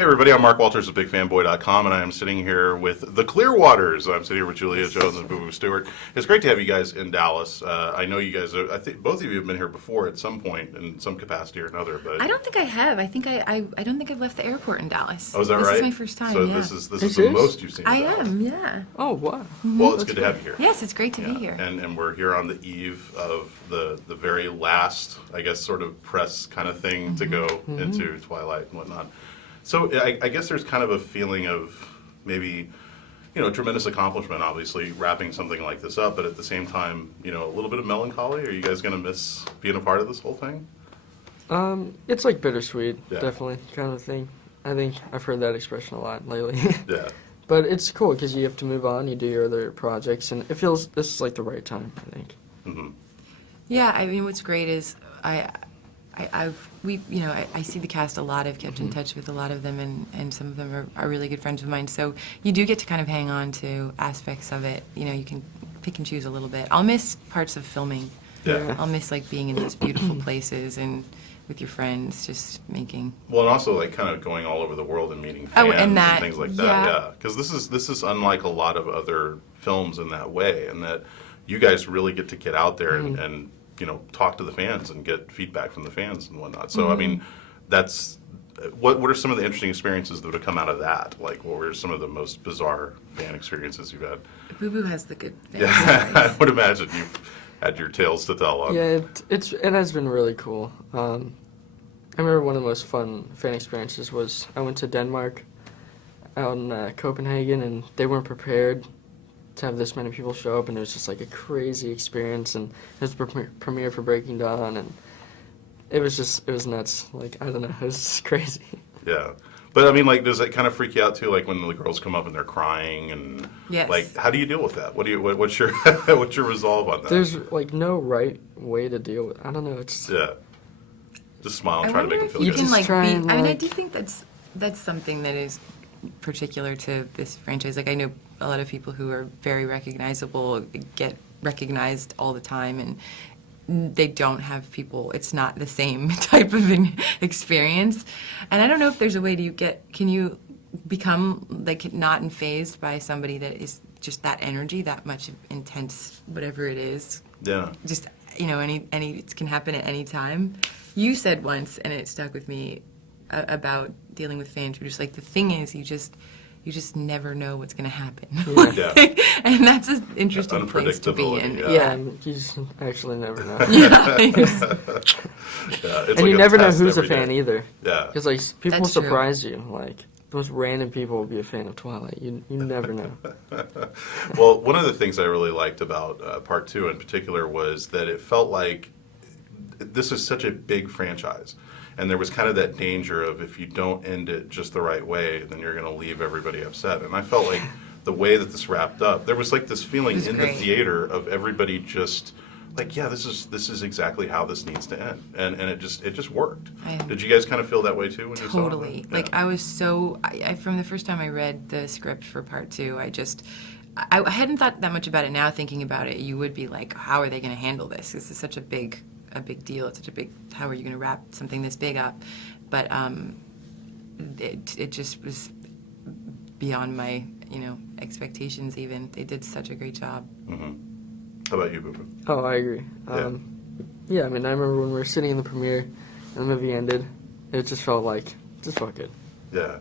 Hey everybody, I'm Mark Walters of BigFanboy.com, and I am sitting here with the Clearwaters. I'm sitting here with Julia Jones and Booboo Stewart. It's great to have you guys in Dallas. I know you guys, I think both of you have been here before at some point in some capacity or another. But I don't think I have. I think I don't think I've left the airport in Dallas. Oh, is that this right? This is my first time. So yeah. this is the most you've seen. I in Dallas. am. Yeah. Oh wow. Well, it's good to have you here. Yes, it's great to be here. And we're here on the eve of the very last, I guess, sort of press kind of thing to go into Twilight and whatnot. So I guess there's kind of a feeling of maybe, tremendous accomplishment, obviously, wrapping something like this up, but at the same time, a little bit of melancholy. Are you guys going to miss being a part of this whole thing? It's like bittersweet, Yeah. definitely, kind of thing. I think I've heard that expression a lot lately. Yeah. But it's cool because you have to move on, you do your other projects, and it feels this is like the right time, I think. Mm-hmm. Yeah, I mean, what's great is I see the cast a lot. I've kept in touch with a lot of them, and some of them are really good friends of mine. So you do get to kind of hang on to aspects of it. You can pick and choose a little bit. I'll miss parts of filming. Yeah. I'll miss being in these beautiful places and with your friends, just making. Well, and also kind of going all over the world and meeting fans and things like that. Yeah, because this is unlike a lot of other films in that way, and that you guys really get to get out there and talk to the fans and get feedback from the fans and whatnot. So I mean, that's what are some of the interesting experiences that have come out of that? Like, what were some of the most bizarre fan experiences you've had? Booboo has the good fan Yeah, stories. I would imagine you've had your tales to tell on. Yeah, it has been really cool. I remember one of the most fun fan experiences was I went to Denmark out in Copenhagen, and they weren't prepared to have this many people show up, and it was just like a crazy experience, and it was the premiere for Breaking Dawn, and it was nuts. Like, I don't know, it was just crazy. Yeah. But I mean, does it kind of freak you out too? Like when the girls come up and they're crying, and Yes. how do you deal with that? What's your what's your resolve on that? There's no right way to deal with. I don't know. It's just smile and I try to wonder make them if feel you good. can Try be. and, I mean, I do think that's something that is particular to this franchise. Like, I know a lot of people who are very recognizable get recognized all the time, and they don't have people. It's not the same type of experience. And I don't know if there's a way can you become not enfazed by somebody that is just that energy, that much intense, whatever it is. Yeah. Just it can happen at any time. You said once, and it stuck with me, about dealing with fans. You're just like, the thing is, you just never know what's going to happen. Yeah. And that's an interesting place to be in. Unpredictability, yeah, you just actually never know. Yeah. It's And like you a never know test who's a every fan day. either. Yeah. Because people That's true. surprise you. Like, the most random people will be a fan of Twilight. You never know. Well, one of the things I really liked about Part 2 in particular was that it felt like this is such a big franchise. And there was kind of that danger of if you don't end it just the right way, then you're going to leave everybody upset. And I felt like the way that this wrapped up, there was this feeling in the great. theater of everybody just this is exactly how this needs to end. And it just worked. Did you guys kind of feel that way too when you saw it? Totally. Yeah. I was so, from the first time I read the script for Part 2, I hadn't thought that much about it. Now thinking about it, you would be like, how are they going to handle this? This is such a big deal. It's such a big, how are you going to wrap something this big up? But it just was beyond my, expectations even. They did such a great job. Mm-hmm. How about you, Booboo? Oh, I agree. Yeah, I mean, I remember when we were sitting in the premiere and the movie ended, it just felt good. Yeah.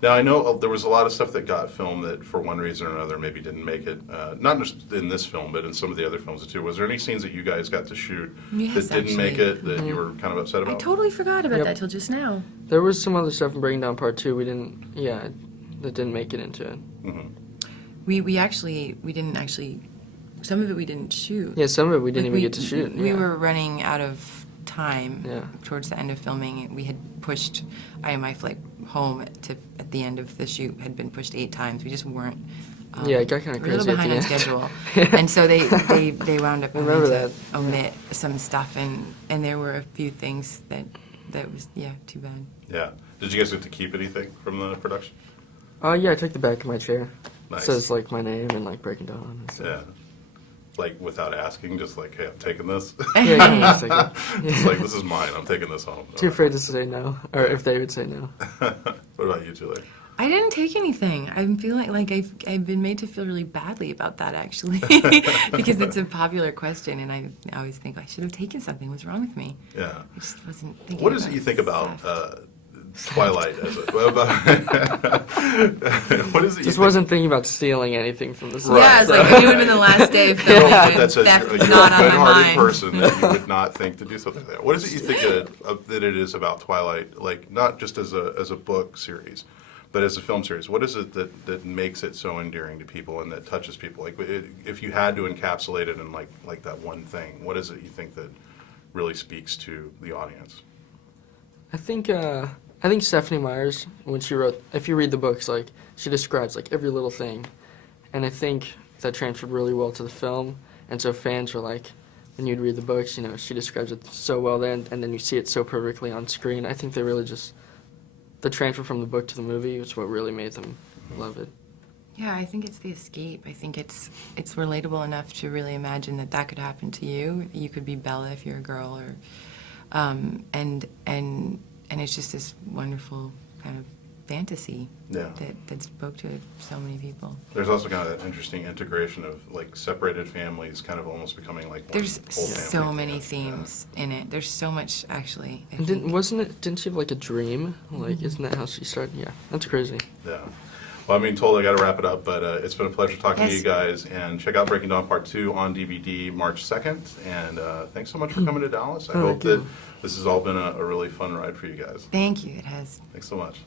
Now, I know there was a lot of stuff that got filmed that, for one reason or another, maybe didn't make it. Not just in this film, but in some of the other films, too. Was there any snes that you guys got to shoot Yes, that didn't make it, that you were kind of upset I about? totally forgot about Yep. that till just now. There was some other stuff in Breaking Down Part 2 that didn't make it into it. Mm-hmm. We didn't actually, some of it we didn't shoot. Yeah, some of it we didn't Like, even get to shoot. We yeah. were running out of time Yeah. towards the end of filming. We had pushed my flight home at the end of the shoot had been pushed 8 times. We just weren't. Yeah, it got kind of We were a crazy little at behind the on end. schedule, and so they wound up having remember to that. omit some stuff, and there were a few things that was too bad. Yeah. Did you guys get to keep anything from the production? Yeah, I took the back of my chair. Nice. It says my name and Breaking Dawn and stuff. Yeah. Without asking, just hey, I'm taking this. Yeah, just take it. Just this is mine. I'm taking this home. Too afraid to say no, or if they would say no. What What about you, Julie? I didn't take anything. I'm feeling like I've been made to feel really badly about that, actually, because it's a popular question, and I always think I should have taken something. What's wrong with me? Yeah. I just wasn't thinking. What is it you think about Twilight as a, well, about, what is it you Just think? wasn't thinking about stealing anything from this. Yeah, it's like it would have been the last day of filming. No, but and that's a, theft you're was a not on my good-hearted mind. person that you would not think to do something like that. What is it you think that it is about Twilight, like not just as a book series, but as a film series? What is it that makes it so endearing to people and that touches people? Like, if you had to encapsulate it in like that one thing, what is it you think that really speaks to the audience? I think Stephanie Meyer's, when she wrote, if you read the books, like, she describes, like, every little thing. And I think that transferred really well to the film. And so fans were like, when you'd read the books, you know, she describes it so well then, and then you see it so perfectly on screen. I think they really just, the transfer from the book to the movie was what really made them love it. Yeah, I think it's the escape. I think it's relatable enough to really imagine that could happen to you. You could be Bella if you're a girl, or and it's just this wonderful kind of fantasy that spoke to so many people. There's also kind of that interesting integration of like separated families kind of almost becoming like one There's whole family. so many themes in it. There's so much, actually. I And think. didn't she have, like, a dream? Like, isn't that how she started? Yeah, that's crazy. Yeah. Well, I mean, totally got to wrap it up, but it's been a pleasure talking to Yes. you guys. And check out Breaking Dawn Part 2 on DVD March 2nd. And thanks so much for coming to Dallas. I hope thank you. that this has all been a really fun ride for you guys. Thank you. It has. Thanks so much.